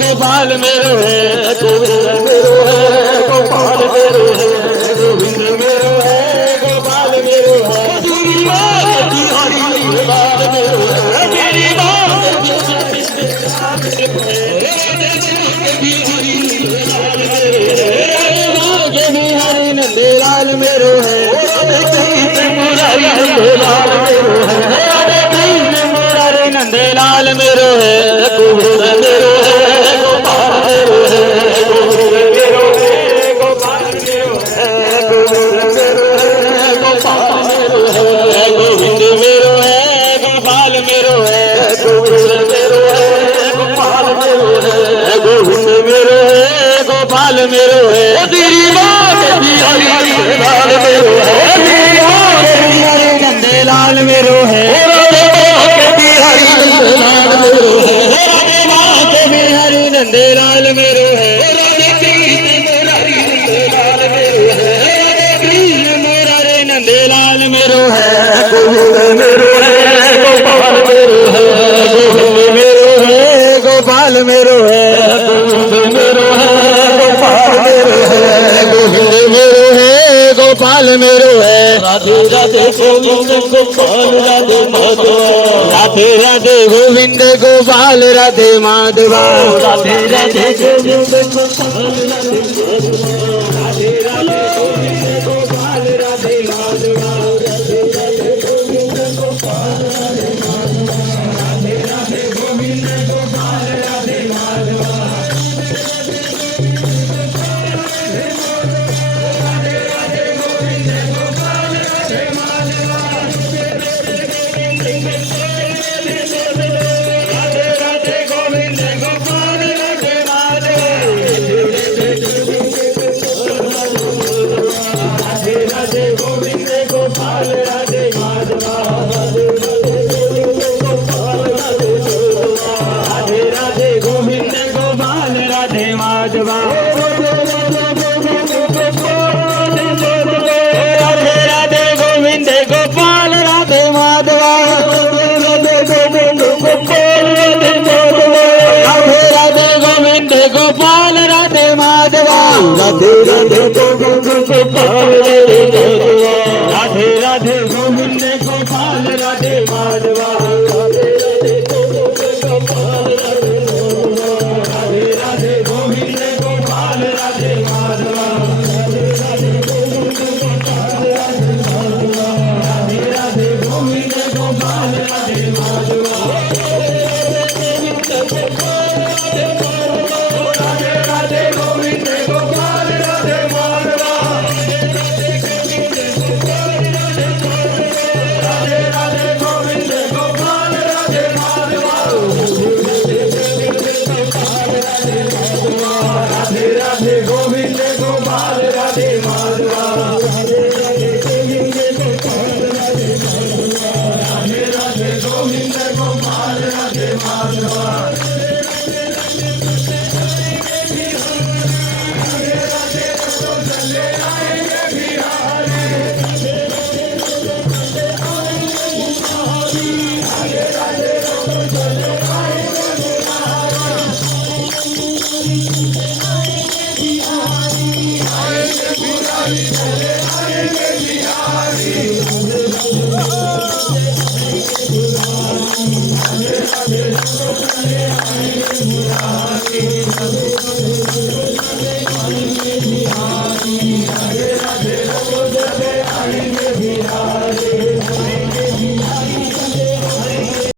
गोपाल मेरो है, गोविंद मेरो है, गोपाल मेरो है, गोविंद मेरो है, गोपाल मेरो है, तेरी बात की हरी गोपाल मेरो है, तेरी बात हरि नंदलाल मेरो है, मुरारी नंदलाल मेरो है, मुरारी नंदलाल मेरो है, गोविंद मेरो है, गोविंद मेरो है, गोपाल मेरो है, गोविंद मेरो है, गोपाल मेरो है, गोविंद मेरो है, गोपाल मेरो है, तेरी बात की हरि नंदलाल मेरो है, तेरी बात की हरि नंदलाल मेरो है, तेरी हरि नंदलाल मेरो है, तेरी बात की हरि नंदलाल मेरो है, नंदलाल मेरो है, गोविंद मेरो है, गोपाल मेरो है, गोविंद मेरो है, गोपाल मेरो है, गोविंद मेरो है, गोपाल मेरो है, गोविंद मेरो है, गोपाल मेरो है, राधे राधे गोविंद गोपाल राधे माधव, राधे राधे गोविंद गोपाल राधे माधव, राधे राधे गोविंद गोपाल राधे माधव, राधे राधे गोविंद गोपाल राधे माधव, राधे राधे गोविंद गोपाल राधे माधव, राधे राधे गोविंद गोपाल राधे माधव, राधे राधे गोविंद गोपाल राधे माधव, राधे राधे गोविंद गोपाल राधे माधव, राधे राधे गोविंद गोपाल राधे माधव, राधे राधे गोविंद गोपाल राधे माधव, राधे राधे गोविंद गोपाल राधे माधव, राधे राधे गोविंद गोपाल राधे माधव, राधे राधे गोविंद गोपाल मेरो